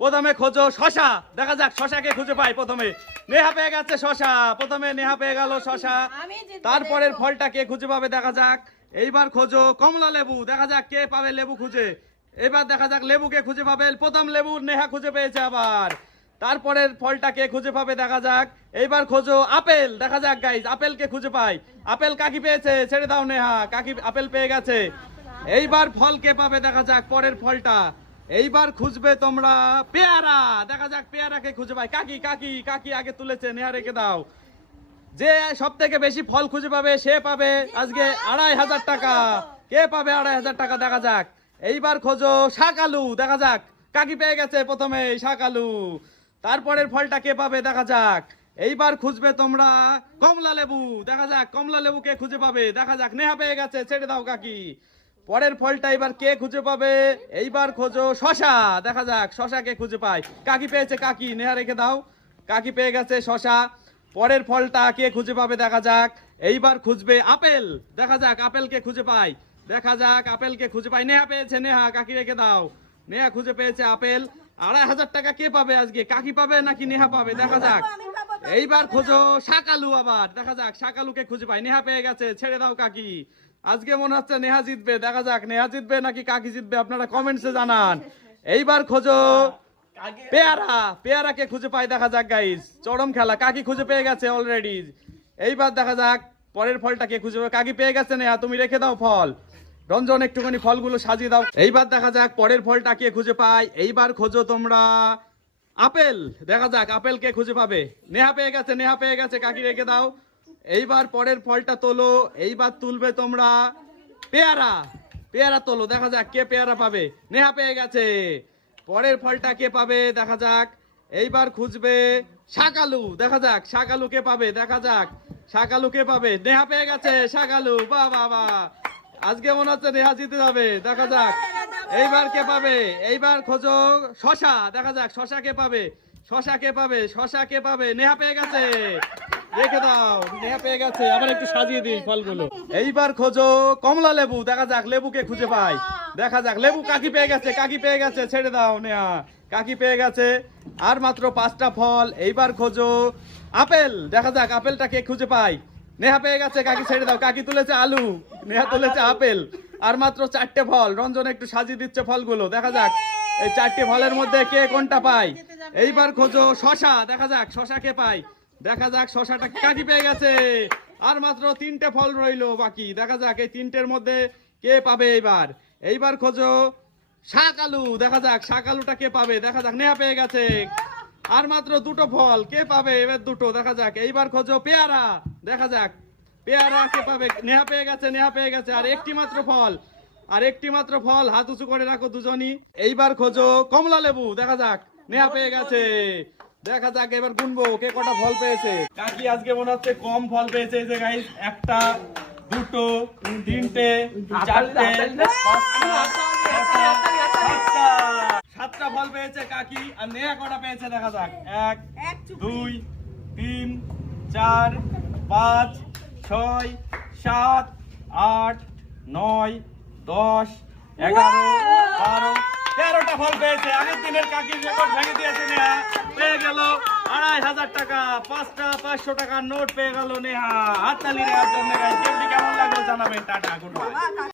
প্রথমে খোঁজো শশা। দেখা যাক শশাকে খুঁজে পাই প্রথমে। নেহা পেয়ে গেছে শশা। প্রথমে নেহা পেয়ে গেল শশা। তারপরের ফলটা কে খুঁজে পাবে দেখা যাক। এইবার খোঁজো কমলা লেবু। দেখা যাক কে পাবে লেবু খুঁজে। এবার দেখা যাক লেবুকে খুঁজে পাবে। প্রথম লেবু নেহা খুঁজে পেয়েছে আবার। তারপরের ফলটা কে খুঁজে পাবে দেখা যাক। এইবার খোঁজো আপেল। দেখা যাক গাইজ আপেলকে খুঁজে পাই। আপেল কাকি পেয়েছে? ছেড়ে দাও নেহা। কাকি আপেল পেয়ে গেছে। এইবার ফল কে পাবে দেখা যাক পরের ফলটা। এইবার খুঁজবে তোমরা পেয়ারা। দেখা যাক পেয়ারাকে খুঁজে পাই কাকি কাকি কাকি আগে তুলেছে নেহা রেখে দাও। যে সব থেকে বেশি ফল খুঁজে পাবে, সে পাবে আজকে আড়াই হাজার টাকা। কে পাবে আড়াই হাজার টাকা? দেখা যাক। এইবার খোঁজো শাক আলু। দেখা যাক। কাকি পেয়ে গেছে প্রথমে শাক আলু। তারপরের ফলটা কে পাবে? দেখা যাক। এইবার খুঁজবে তোমরা কমলা লেবু। দেখা যাক কমলা লেবু কে খুঁজে পাবে। দেখা যাক, নেহা পেয়ে গেছে। ছেড়ে দাও, কাকি। পরের ফলটা এবার কে খুঁজে পাবে? এইবার খোঁজো শশা। দেখা যাক শশাকে খুঁজে পায়। কাকি পেয়েছে কাকি, নেহা রেখে দাও। কাকি পেয়ে গেছে শশা। পরের ফলটা কে খুঁজে পাবে দেখা যাক। এইবার খুঁজবে আপেল। দেখা যাক আপেলকে খুঁজে পাই দেখা যাক আপেলকে খুঁজে পাই নেহা পেয়েছে, নেহা, কাকি রেখে দাও। নেহা খুঁজে পেয়েছে আপেল। আড়াই হাজার টাকা কে পাবে আজকে? কাকি পাবে নাকি নেহা পাবে? দেখা যাক। এইবার খোঁজো, শাকালু আবার। দেখা যাক, শাকালুকে খুঁজে পাই। নেহা পেয়ে গেছে, ছেড়ে দাও কাকি। আজকে মনে হচ্ছে নেহা জিতবে। দেখা যাক, নেহা জিতবে নাকি কাকি জিতবে, আপনারা কমেন্টসে জানান। এইবার খোঁজো, পেয়ারা। পেয়ারাকে খুঁজে পাই, দেখা যাক গাইস চরম খেলা, কাকি খুঁজে পেয়ে গেছে অলরেডি এইবার দেখা যাক, পরের ফলটা কে খুঁজে কাকি পেয়ে গেছে, নেহা, তুমি রেখে দাও ফল। রঞ্জন, একটুখানি ফলগুলো সাজিয়ে দাও। এইবার দেখা যাক, পরের ফলটা কে খুঁজে পাই এইবার খোঁজো তোমরা। আপেল, দেখা যাক, আপেল কে খুঁজে পাবে। নেহা পেয়ে গেছে, নেহা পেয়ে গেছে, কাকি রেখে দাও। এইবার পরের ফলটা তোলো, এইবার তুলবে তোমরা পেয়ারা। পেয়ারা তোলো, দেখা যাক কে পেয়ারা পাবে। নেহা পেয়ে গেছে। পরের ফলটা কে পাবে, দেখা যাক। এইবার খুঁজবে শাকালু, দেখা যাক শাকালু কে পাবে, দেখা যাক শাকালু কে পাবে। নেহা পেয়ে গেছে শাকালু বা বাহ। আজকে মনে হচ্ছে নেহা জিতে যাবে, দেখা যাক। এইবার কে পাবে? এইবার খোঁজো শশা, দেখা যাক, শশা কে পাবে? শশা কে পাবে? শশা কে পাবে? নেহা পেয়ে গেছে। রেখে দাও, নেহা পেয়ে গেছে। আবার একটু সাজিয়ে দিই ফলগুলো। এইবার খোঁজো কমলা লেবু, দেখা যাক লেবুকে খুঁজে পাই। দেখা যাক, লেবু কাকি পেয়ে গেছে, কাকি পেয়ে গেছে, ছেড়ে দাও, নেহা। কাকি পেয়ে গেছে। আর মাত্র পাঁচটা ফল। এইবার খোঁজো আপেল, দেখা যাক আপেলটা কে খুঁজে পাই। নেহা পেয়ে গেছে, কাকি ছেড়ে দাও। কাকি তুলেছে আলু, নেহা তুলেছে আপেল। আর মাত্র চারটে ফল। রঞ্জন একটু সাজিয়ে দিচ্ছে ফলগুলো। দেখা যাক, এই চারটে ফলের মধ্যে কে কোনটা পাই এইবার খোঁজো শশা। দেখা যাক, শশা কে পাই দেখা যাক, শশাটা কাকি পেয়ে গেছে। আর মাত্র তিনটে ফল রইল বাকি। দেখা যাক, এই তিনটের মধ্যে কে পাবে এইবার। এইবার খোঁজো শাক আলু। দেখা যাক, শাক আলুটা কে পাবে। দেখা যাক, নেহা পেয়ে গেছে। আর মাত্র দুটো ফল। কে পাবে? এবার দুটো। দেখা যাক, এইবার খোঁজো পেয়ারা। দেখা যাক পেয়ারা কে পাবে? নেহা পেয়ে গেছে নেহা পেয়ে গেছে। আর একটি মাত্র ফল আর একটি মাত্র ফল হাত উঁচু করে রাখো দুজনই। এইবার খোঁজো কমলা লেবু দেখা যাক। নেহা পেয়ে গেছে। দেখা যাক এবার গুনবো কে কটা ফল পেয়েছে। কাকি আজকে মনে হচ্ছে কম ফল পেয়েছে এই যে গাইস একটা দুটো তিনটে চারটে সাতটা ফল পেয়েছে কাকি আর নেহা কটা পেয়েছে দেখা যাক। এক এক দুই তিন চার পাঁচ ছয় সাত আট নয় দশ এগারো বারো তেরোটা ফল পেয়েছে। আগের দিনের কাকির রেকর্ড ভেঙে দিয়েছে নেহা। পেয়ে গেল আড়াই হাজার টাকা। পাঁচটা পাঁচশো টাকার নোট পেয়ে গেল নেহা। হাততালি নেওয়ার জন্য কেমন লাগল জানাবেন। Tata good